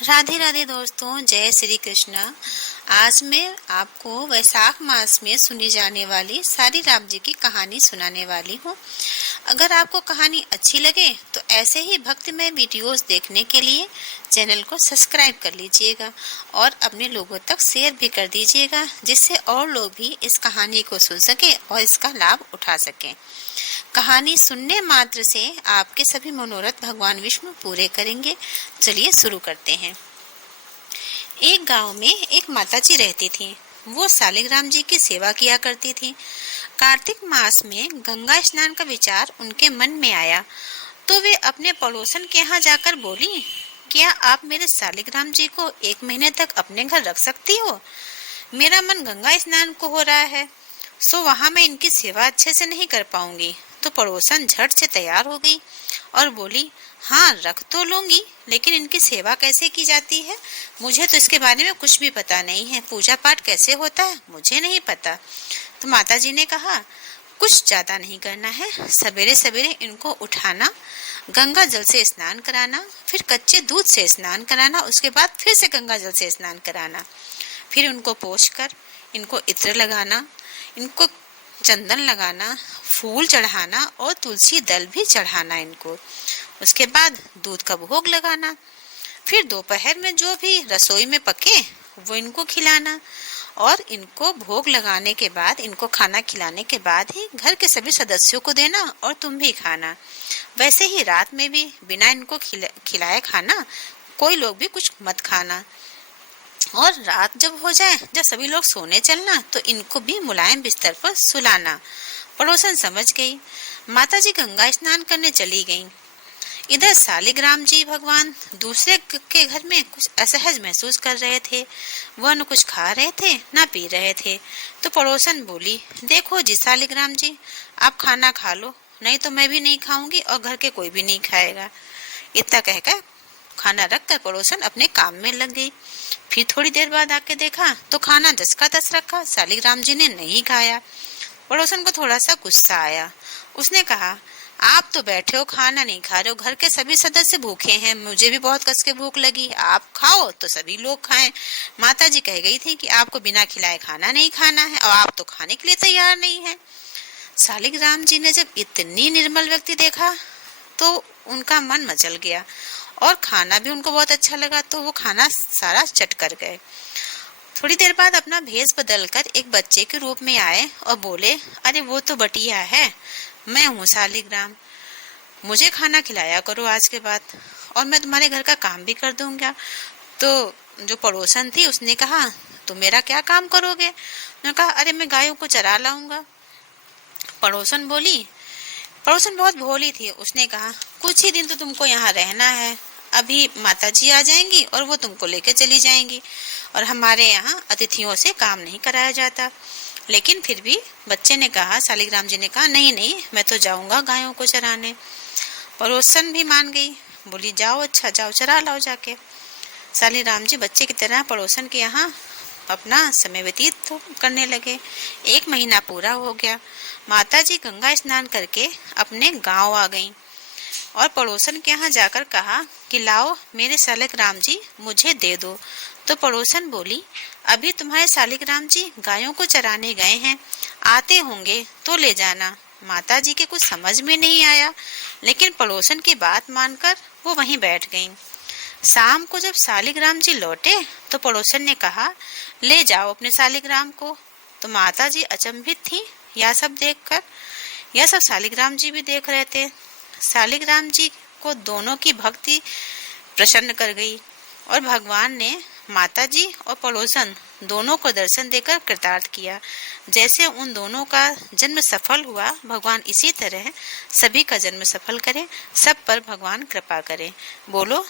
राधे राधे दोस्तों, जय श्री कृष्णा। आज मैं आपको वैशाख मास में सुनी जाने वाली सारी राम जी की कहानी सुनाने वाली हूँ। अगर आपको कहानी अच्छी लगे तो ऐसे ही भक्तिमय वीडियोस देखने के लिए चैनल को सब्सक्राइब कर लीजिएगा और अपने लोगों तक शेयर भी कर दीजिएगा, जिससे और लोग भी इस कहानी को सुन सके और इसका लाभ उठा सकें। कहानी सुनने मात्र से आपके सभी मनोरथ भगवान विष्णु पूरे करेंगे। चलिए शुरू करते हैं। एक गांव में एक माताजी रहती थी। वो शालिग्राम जी की सेवा किया करती थी। कार्तिक मास में गंगा स्नान का विचार उनके मन में आया तो वे अपने पड़ोसन के यहाँ जाकर बोली, क्या आप मेरे शालिग्राम जी को 1 महीने तक अपने घर रख सकती हो? मेरा मन गंगा स्नान को हो रहा है, सो वहाँ मैं इनकी सेवा अच्छे से नहीं कर पाऊंगी। तो पड़ोसन झट से तैयार हो गई और बोली, हाँ रख तो लूंगी, लेकिन इनकी सेवा कैसे की जाती है मुझे तो इसके बारे में कुछ भी पता नहीं है। पूजा पाठ कैसे होता है मुझे नहीं पता। तो माताजी ने कहा, कुछ ज्यादा नहीं करना है। सवेरे सवेरे इनको उठाना, गंगा जल से स्नान कराना, फिर कच्चे दूध से स्नान कराना, उसके बाद फिर से गंगा जल से स्नान कराना, फिर उनको पोंछकर इनको इत्र लगाना, इनको चंदन लगाना, फूल चढ़ाना और तुलसी दल भी चढ़ाना इनको। उसके बाद दूध का भोग लगाना, फिर दोपहर में जो भी रसोई में पके वो इनको खिलाना और इनको भोग लगाने के बाद, इनको खाना खिलाने के बाद ही घर के सभी सदस्यों को देना और तुम भी खाना। वैसे ही रात में भी बिना इनको खिलाए खाना, कोई लोग भी कुछ मत खाना। और रात जब हो जाए, जब सभी लोग सोने चलना, तो इनको भी मुलायम बिस्तर पर सुलाना। पड़ोसन समझ गई। माताजी गंगा स्नान करने चली गईं। इधर शालिग्राम जी भगवान दूसरे के घर में कुछ असहज महसूस कर रहे थे। वह न कुछ खा रहे थे न पी रहे थे। तो पड़ोसन बोली, देखो जी शालिग्राम जी, आप खाना खा लो, नहीं तो मैं भी नहीं खाऊंगी और घर के कोई भी नहीं खाएगा। इतना कहकर खाना रखकर पड़ोसन अपने काम में लग गई। फिर थोड़ी देर बाद आके देखा तो खाना जस का तस रखा, शालिग्राम जी ने नहीं खाया। पड़ोसन को थोड़ा सा गुस्सा आया। उसने कहा, आप तो बैठे हो, खाना नहीं खा रहे हो, घर के सभी सदस्य भूखे हैं, मुझे भी बहुत कस के भूख लगी, आप खाओ तो सभी लोग खाएं। माताजी कह गई थी कि आपको बिना खिलाए खाना नहीं खाना है और आप तो खाने के लिए तैयार नहीं है। शालिग्राम जी ने जब इतनी निर्मल व्यक्ति देखा तो उनका मन मचल गया और खाना भी उनको बहुत अच्छा लगा, तो वो खाना सारा चट कर गए। थोड़ी देर बाद अपना भेष बदलकर एक बच्चे के रूप में आए और बोले, अरे वो तो बटिया है, मैं हूँ शालिग्राम, मुझे खाना खिलाया करो आज के बाद और मैं तुम्हारे घर का काम भी कर दूंगा। तो जो पड़ोसन थी उसने कहा, तुम मेरा क्या काम करोगे? उन्होंने कहा, अरे मैं गायों को चरा लाऊंगा। पड़ोसन बहुत भोली थी। उसने कहा, कुछ ही दिन तो तुमको यहाँ रहना है, अभी माताजी आ जाएंगी और वो तुमको लेके चली जाएंगी और हमारे यहाँ अतिथियों से काम नहीं कराया जाता। लेकिन फिर भी बच्चे ने कहा, शालिग्राम जी ने कहा, नहीं नहीं मैं तो जाऊंगा गायों को चराने। पड़ोसन भी मान गई, बोली जाओ, अच्छा जाओ चरा लाओ जाके। शालिग्राम जी बच्चे की तरह पड़ोसन के यहाँ अपना समय व्यतीत तो करने लगे। 1 महीना पूरा हो गया। माताजी गंगा स्नान करके अपने गांव आ गईं और पड़ोसन के यहाँ जाकर कहा कि लाओ मेरे शालिग्राम जी मुझे दे दो। तो पड़ोसन बोली, अभी तुम्हारे शालिग्राम जी गायों को चराने गए हैं, आते होंगे तो ले जाना। माताजी के कुछ समझ में नहीं आया, लेकिन पड़ोसन की बात मानकर वो वहीं बैठ गईं। शाम को जब शालिग्राम जी लौटे तो पड़ोसन ने कहा, ले जाओ अपने शालिग्राम को। तो माताजी अचंभित थी यह सब देखकर। यह सब शालिग्राम जी भी देख रहे थे। शालिग्राम जी को दोनों की भक्ति प्रसन्न कर गई और भगवान ने माताजी और पड़ोसन दोनों को दर्शन देकर कृतार्थ किया। जैसे उन दोनों का जन्म सफल हुआ, भगवान इसी तरह सभी का जन्म सफल करे, सब पर भगवान कृपा करे। बोलो